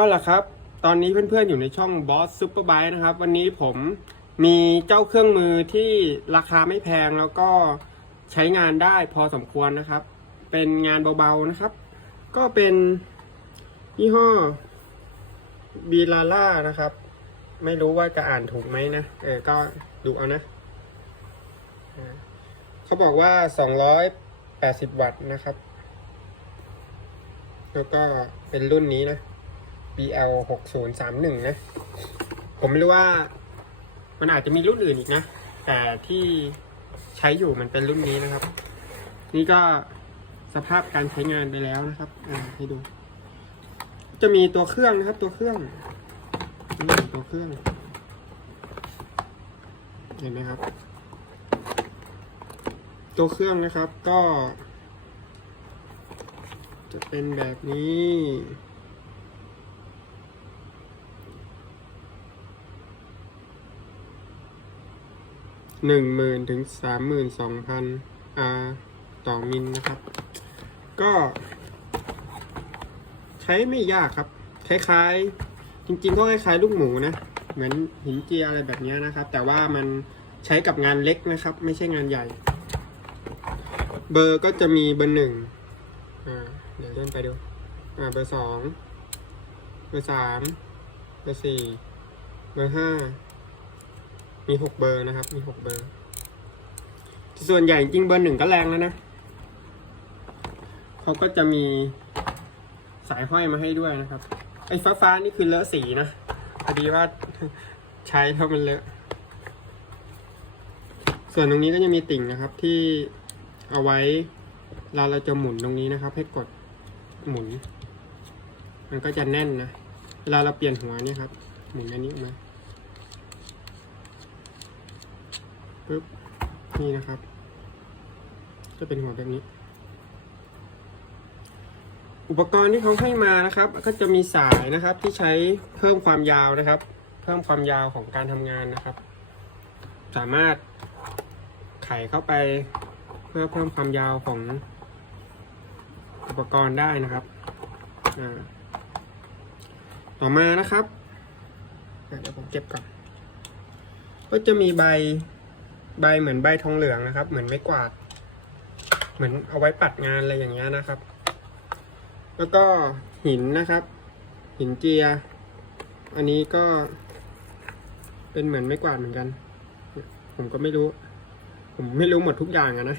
เอาล่ะครับ ตอนนี้เพื่อนๆอยู่ในช่อง Boss Super b i นะครับ วันนี้ผมมีเจ้าเครื่องมือที่ราคาไม่แพงแล้วก็ใช้งานได้พอสมควรนะครับ เป็นงานเบาๆนะครับ ก็เป็นยี่ห้อบีลาล่านะครับ ไม่รู้ว่าจะอ่านถูกไหมนะ เออ ก็ดูเอานะ เขาบอกว่า 280 วัตต์นะครับ แล้วก็เป็นรุ่นนี้นะ BL 6 0 3 1นะ ผมไม่รู้ว่ามันอาจจะมีรุ่นอื่นอีกนะ แต่ที่ใช้อยู่มันเป็นรุ่นนี้นะครับ นี่ก็สภาพการใช้งานไปแล้วนะครับ อ่าให้ดู จะมีตัวเครื่องนะครับ ตัวเครื่องนี่ตัวเครื่อง เห็นไหมครับ ตัวเครื่องนะครับก็ จะเป็นแบบนี้ หนึ่งหมื่นถึงสามหมื่นสองพันอาต่อมิลนะครับ ก็ ใช้ไม่ยากครับ คล้ายๆ จริงๆ ก็คล้ายๆ ลูกหมูนะ เหมือนหินเจียอะไรแบบนี้นะครับ แต่ว่ามันใช้กับงานเล็กนะครับ ไม่ใช่งานใหญ่ เบอร์ก็จะมีเบอร์หนึ่งเดี๋ยวเลื่อนไปดูเบอร์สอง เบอร์สาม เบอร์สี่ เบอร์ห้า มีหกเบอร์นะครับ มีหกเบอร์ ส่วนใหญ่จริงเบอร์หนึ่งก็แรงแล้วนะ เขาก็จะมีสายห้อยมาให้ด้วยนะครับ ไอ้ฟ้าฟ้าๆนี่คือเลอะสีนะ พอดีว่าใช้เท่ามันเลอะ ส่วนตรงนี้ก็จะมีติ่งนะครับที่เอาไว้เราเราจะหมุนตรงนี้นะครับ ให้กดหมุน มันก็จะแน่นนะ เวลาเราเปลี่ยนหัวนี่ครับ หมุนอันนี้ออกมา ปึ๊บนี่นะครับ จะเป็นหัวแบบนี้ อุปกรณ์ที่เขาให้มานะครับ ก็จะมีสายนะครับที่ใช้เพิ่มความยาวนะครับ เพิ่มความยาวของการทำงานนะครับ สามารถไขเข้าไปเพื่อเพิ่มความยาวของอุปกรณ์ได้นะครับ ต่อมานะครับ เดี๋ยวผมเก็บก่อน ก็จะมีใบ ใบเหมือนใบทองเหลืองนะครับ เหมือนไม้กวาด เหมือนเอาไว้ปัดงานอะไรอย่างเงี้ยนะครับ แล้วก็หินนะครับ หินเจีย อันนี้ก็ เป็นเหมือนไม้กวาดเหมือนกัน ผมก็ไม่รู้ ผมไม่รู้หมดทุกอย่างอะนะ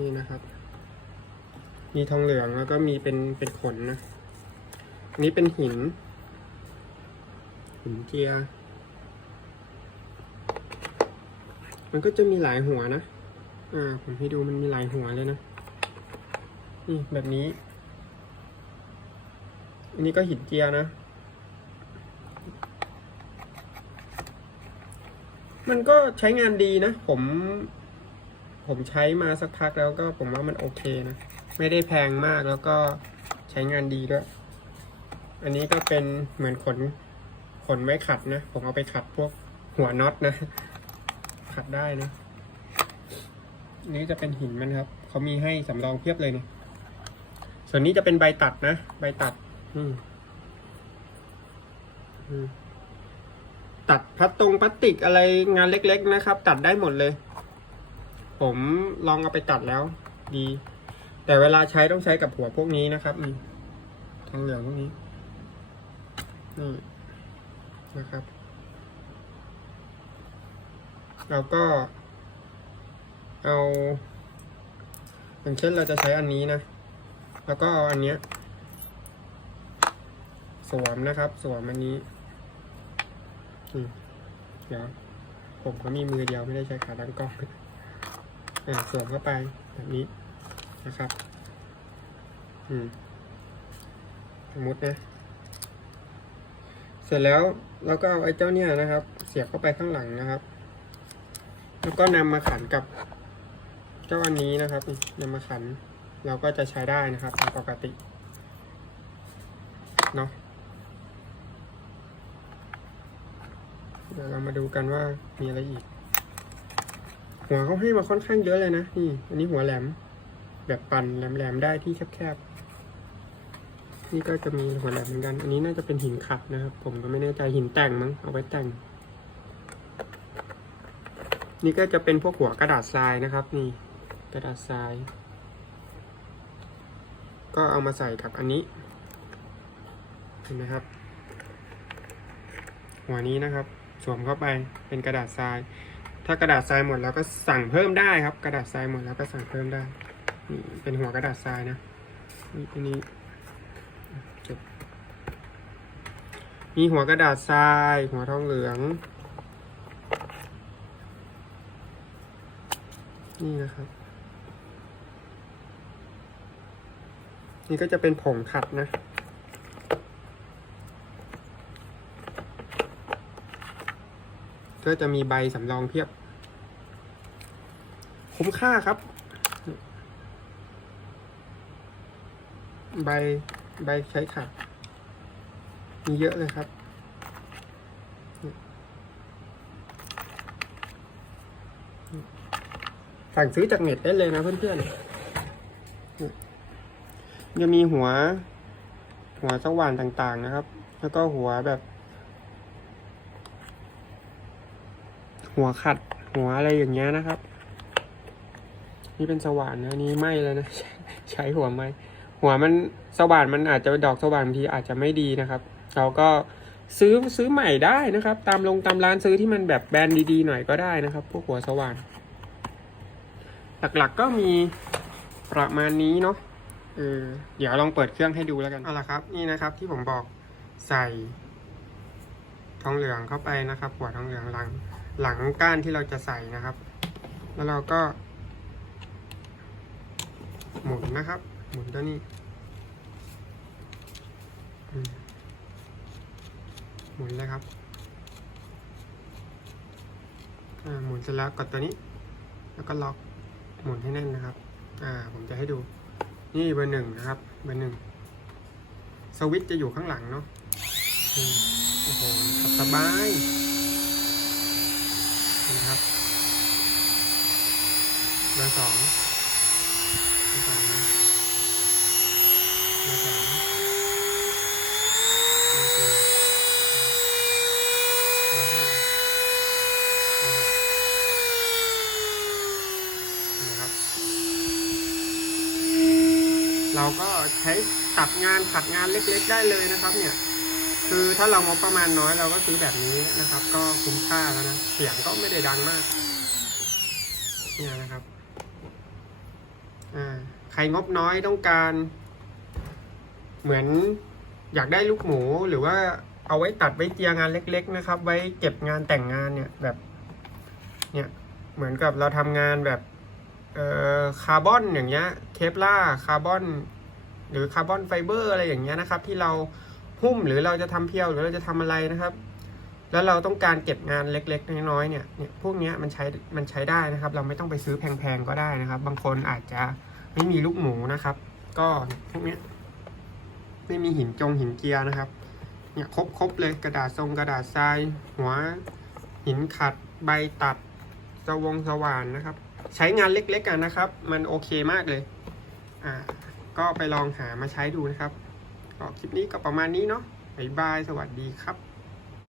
นี่นะครับ มีทองเหลืองแล้วก็มีเป็นเป็นขนนะ อันนี้เป็นหิน หินเจีย มันก็จะมีหลายหัวนะ อ่า ผมให้ดูมันมีหลายหัวเลยนะ นี่แบบนี้ อันนี้ก็หินเจียนะ มันก็ใช้งานดีนะ ผม ผมใช้มาสักพักแล้วก็ผมว่ามันโอเคนะ ไม่ได้แพงมากแล้วก็ใช้งานดีด้วย อันนี้ก็เป็นเหมือนขน ขนไว้ขัดนะ ผมเอาไปขัดพวกหัวน็อตนะ ขัดได้นะนี่จะเป็นหินมันครับ เขามีให้สำรองเพียบเลยเนี่ยส่วนนี้จะเป็นใบตัดนะ ใบตัด อืมตัดพลาสตรงพลาสติกอะไรงานเล็ก ๆ นะครับ ตัดได้หมดเลย ผมลองเอาไปตัดแล้ว ดี แต่เวลาใช้ต้องใช้กับหัวพวกนี้นะครับนี่ทองเหลืองพวกนี้นี่นะครับ แล้วก็เอาอย่างเช่นเราจะใช้อันนี้นะ แล้วก็อันเนี้ย สวมนะครับ สวมอันนี้เดี๋ยวผมก็มีมือเดียวไม่ได้ใช้ขาตั้งกล้องอ่าสวมเข้าไปแบบนี้นะครับ อืมสมมตินะ เสร็จแล้วเราก็เอาไอ้เจ้าเนี่ยนะครับ เสียบเข้าไปข้างหลังนะครับ แล้วก็นำมาขันกับเจ้าอันนี้นะครับนำมาขัน เราก็จะใช้ได้นะครับตามปกติเนาะเดี๋ยวเรามาดูกันว่ามีอะไรอีก หัวเขาให้มาค่อนข้างเยอะเลยนะนี่ อันนี้หัวแหลม แบบปั่นแหลมๆได้ที่แคบๆนี่ก็จะมีหัวแหลมเหมือนกัน อันนี้น่าจะเป็นหินขัดนะครับ ผมก็ไม่แน่ใจหินแต่งมั้งเอาไว้แต่ง นี่ก็จะเป็นพวกหัวกระดาษทรายนะครับ นี่กระดาษทราย ก็เอามาใส่กับอันนี้เห็นไหมครับ หัวนี้นะครับ สวมเข้าไปเป็นกระดาษทราย ถ้ากระดาษทรายหมดแล้วก็สั่งเพิ่มได้ครับ กระดาษทรายหมดแล้วก็สั่งเพิ่มได้นี่เป็นหัวกระดาษทรายนะนี่อันนี้มีหัวกระดาษทราย หัวทองเหลือง นี่นะครับ นี่ก็จะเป็นผงขัดนะ ก็จะมีใบสำรองเพียบ คุ้มค่าครับ ใบใบใช้ขัด มีเยอะเลยครับ สั่งซื้อจากเน็ตได้เลยนะเพื่อนๆจะมีหัว หัวสว่านต่างๆนะครับ แล้วก็หัวแบบ หัวขัด หัวอะไรอย่างเงี้ยนะครับ นี่เป็นสว่านนะนนี้ไหมแล้วนะ ใช้หัวไหมหัวมันสว่านมันอาจจะดอกสว่านบางทีอาจจะไม่ดีนะครับ เราก็ซื้อซื้อใหม่ได้นะครับ ตามลงตามร้านซื้อที่มันแบบแบรนด์ดีๆหน่อยก็ได้นะครับ พวกหัวสว่าน หลักๆก็มีประมาณนี้เนาะเออเดี๋ยวลองเปิดเครื่องให้ดูแล้วกันเอาละครับ นี่นะครับที่ผมบอกใส่ ทองเหลืองเข้าไปนะครับ หัวทองเหลืองหลัง หลังก้านที่เราจะใส่นะครับ แล้วเราก็ หมุนนะครับ หมุนตัวนี้หมุนเลยครับหมุนเสร็จแล้วกดตัวนี้ แล้วก็ล็อก หมุนให้แน่นนะครับ อ่า ผมจะให้ดู นี่เบอร์หนึ่งนะครับ เบอร์หนึ่ง สวิตช์จะอยู่ข้างหลังเนาะอโอ้โหขับสบายนะครับ เบอร์สองเบอร์สองนะเบอร์สามเบอร์สี่เบอร์ห้าเบอร์หกนะครับ เราก็ใช้ตัดงานขัดงานเล็กๆ ได้เลยนะครับเนี่ย คือถ้าเรางบประมาณน้อยเราก็ซื้อแบบนี้นะครับ ก็คุ้มค่าแล้วนะเสียงก็ไม่ได้ดังมากเนี่ยนะครับอ่าใครงบน้อยต้องการ เหมือนอยากได้ลูกหมูหรือว่าเอาไว้ตัดไว้เจียงานเล็ก ๆ นะครับ ไว้เก็บงานแต่งงานเนี่ยแบบ เนี่ยเหมือนกับเราทำงานแบบ เอ่อคาร์บอนอย่างเงี้ยเคปลาคาร์บอน หรือคาร์บอนไฟเบอร์อะไรอย่างเงี้ยนะครับ ที่เราหุ้มหรือเราจะทำเพียวหรือเราจะทำอะไรนะครับ แล้วเราต้องการเก็บงานเล็กๆน้อยๆเนี่ยเนี่ยพวกเนี้ยมันใช้มันใช้ได้นะครับ เราไม่ต้องไปซื้อแพงๆก็ได้นะครับ บางคนอาจจะไม่มีลูกหมูนะครับ ก็พวกเนี้ยไม่มีหินจงหินเจียร์นะครับเนี่ยครบครบเลยกระดาษทรงกระดาษทราย หัว หินขัดใบตัดสวงสว่านนะครับ ใช้งานเล็กๆกันนะครับ มันโอเคมากเลย อ่า ก็ไปลองหามาใช้ดูนะครับก็คลิปนี้ก็ประมาณนี้เนาะบ๊ายบาย สวัสดีครับ